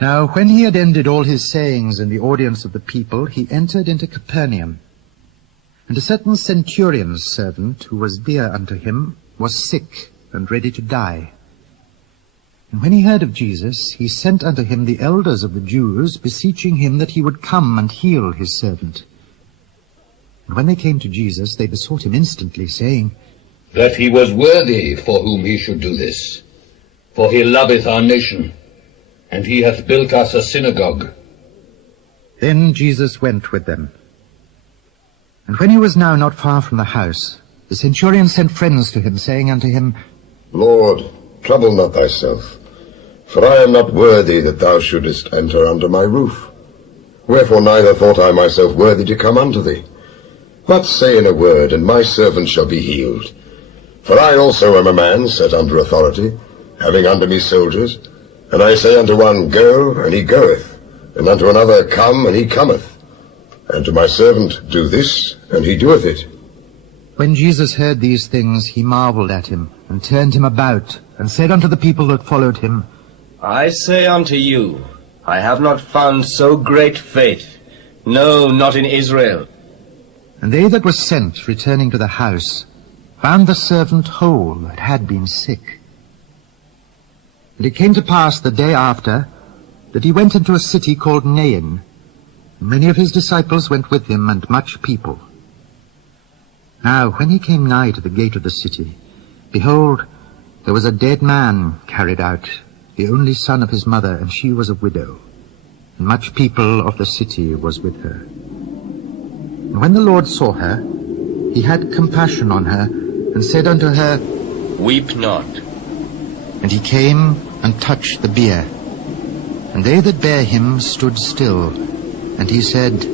Now when he had ended all his sayings in the audience of the people, he entered into Capernaum. And a certain centurion's servant, who was dear unto him, was sick and ready to die. And when he heard of Jesus, he sent unto him the elders of the Jews, beseeching him that he would come and heal his servant. And when they came to Jesus, they besought him instantly, saying, That he was worthy for whom he should do this. For he loveth our nation, and he hath built us a synagogue. Then Jesus went with them. And when he was now not far from the house, the centurion sent friends to him, saying unto him, Lord, trouble not thyself, for I am not worthy that thou shouldest enter under my roof. Wherefore neither thought I myself worthy to come unto thee. But say in a word, and my servant shall be healed. For I also am a man set under authority, having under me soldiers. And I say unto one, Go, and he goeth, and unto another, Come, and he cometh. And to my servant, Do this, and he doeth it. When Jesus heard these things, he marveled at him, and turned him about, and said unto the people that followed him, I say unto you, I have not found so great faith, no, not in Israel. And they that were sent, returning to the house, found the servant whole that had been sick. And it came to pass the day after, that he went into a city called Nain. Many of his disciples went with him, and much people. Now when he came nigh to the gate of the city, behold, there was a dead man carried out, the only son of his mother, and she was a widow. And much people of the city was with her. And when the Lord saw her, he had compassion on her, and said unto her, Weep not. And he came and touched the bier. And they that bare him stood still. And he said,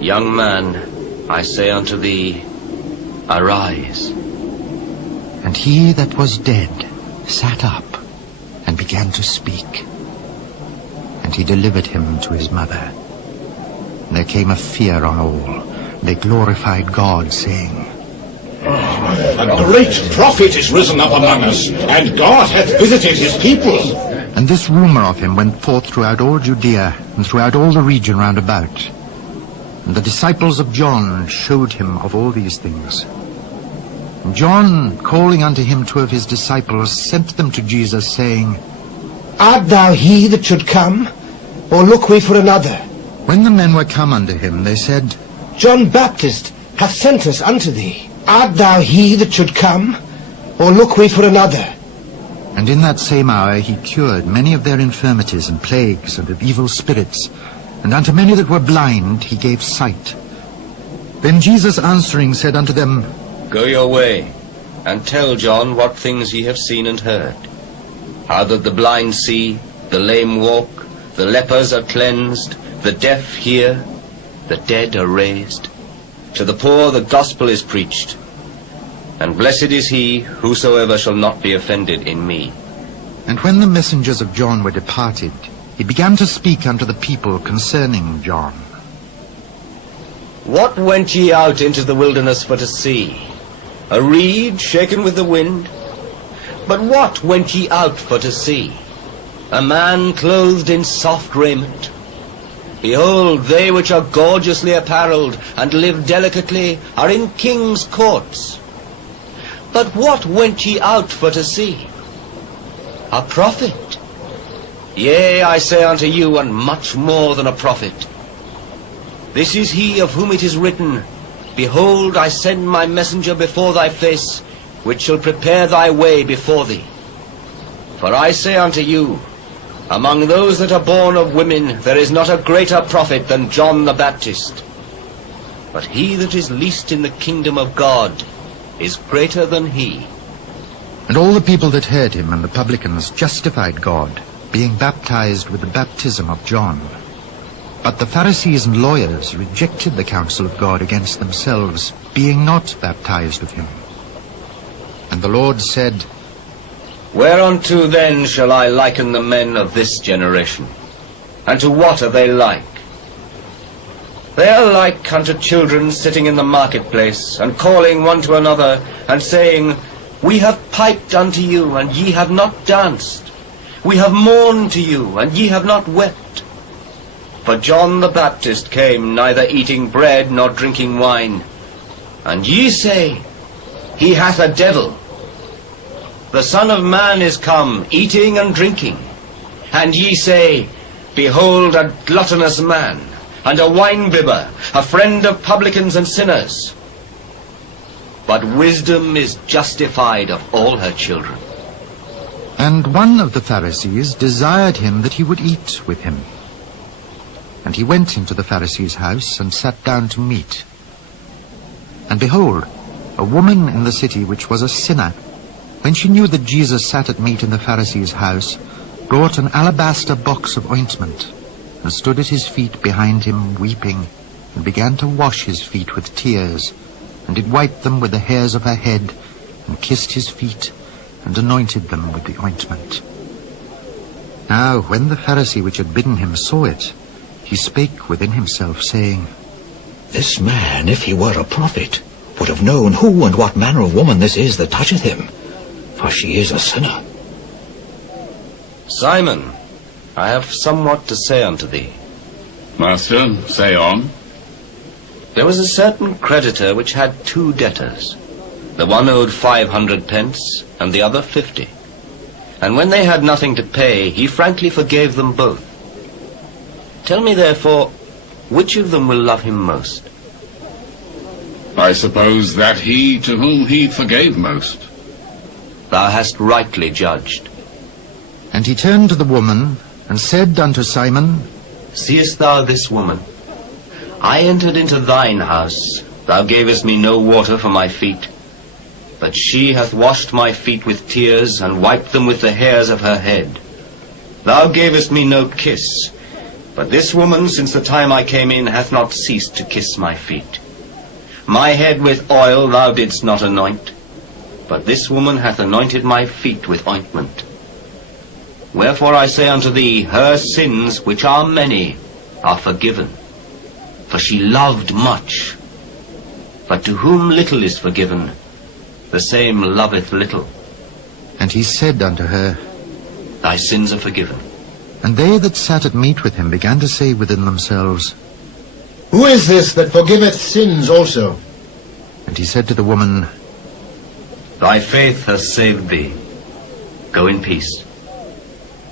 Young man, I say unto thee, arise. And he that was dead sat up, and began to speak. And he delivered him to his mother. And there came a fear on all. They glorified God, saying, A great prophet is risen up among us, and God hath visited his people. And this rumor of him went forth throughout all Judea, and throughout all the region round about. And the disciples of John showed him of all these things. And John, calling unto him 2 of his disciples, sent them to Jesus, saying, Art thou he that should come, or look we for another? When the men were come unto him, they said, John Baptist hath sent us unto thee. Art thou he that should come, or look we for another? And in that same hour he cured many of their infirmities and plagues and of evil spirits, and unto many that were blind he gave sight. Then Jesus answering said unto them, Go your way, and tell John what things ye have seen and heard. How that the blind see, the lame walk, the lepers are cleansed, the deaf hear, the dead are raised. To the poor the gospel is preached. And blessed is he whosoever shall not be offended in me. And when the messengers of John were departed, he began to speak unto the people concerning John. What went ye out into the wilderness for to see? A reed shaken with the wind? But what went ye out for to see? A man clothed in soft raiment? Behold, they which are gorgeously apparelled and live delicately are in kings' courts. But what went ye out for to see? A prophet? Yea, I say unto you, and much more than a prophet. This is he of whom it is written, Behold, I send my messenger before thy face, which shall prepare thy way before thee. For I say unto you, among those that are born of women, there is not a greater prophet than John the Baptist. But he that is least in the kingdom of God is greater than he. And all the people that heard him and the publicans justified God, being baptized with the baptism of John. But the Pharisees and lawyers rejected the counsel of God against themselves, being not baptized with him. And the Lord said, Whereunto then shall I liken the men of this generation? And to what are they like? They are like unto children sitting in the marketplace, and calling one to another, and saying, We have piped unto you, and ye have not danced. We have mourned to you, and ye have not wept. For John the Baptist came neither eating bread nor drinking wine, and ye say, He hath a devil. The Son of Man is come, eating and drinking, and ye say, Behold a gluttonous man, and a winebibber, a friend of publicans and sinners. But wisdom is justified of all her children. And one of the Pharisees desired him that he would eat with him. And he went into the Pharisee's house, and sat down to meat. And behold, a woman in the city which was a sinner, when she knew that Jesus sat at meat in the Pharisee's house, brought an alabaster box of ointment, and stood at his feet behind him, weeping, and began to wash his feet with tears, and did wipe them with the hairs of her head, and kissed his feet, and anointed them with the ointment. Now when the Pharisee which had bidden him saw it, he spake within himself, saying, This man, if he were a prophet, would have known who and what manner of woman this is that toucheth him, for she is a sinner. Simon, I have somewhat to say unto thee. Master, say on. There was a certain creditor which had 2 debtors. The one owed 500 pence, and the other 50. And when they had nothing to pay, he frankly forgave them both. Tell me therefore, which of them will love him most? I suppose that he to whom he forgave most. Thou hast rightly judged. And he turned to the woman, and said unto Simon, Seest thou this woman? I entered into thine house. Thou gavest me no water for my feet, but she hath washed my feet with tears, and wiped them with the hairs of her head. Thou gavest me no kiss, but this woman, since the time I came in, hath not ceased to kiss my feet. My head with oil thou didst not anoint, but this woman hath anointed my feet with ointment. Wherefore I say unto thee, her sins, which are many, are forgiven. For she loved much. But to whom little is forgiven, the same loveth little. And he said unto her, Thy sins are forgiven. And they that sat at meat with him began to say within themselves, Who is this that forgiveth sins also? And he said to the woman, Thy faith hath saved thee. Go in peace.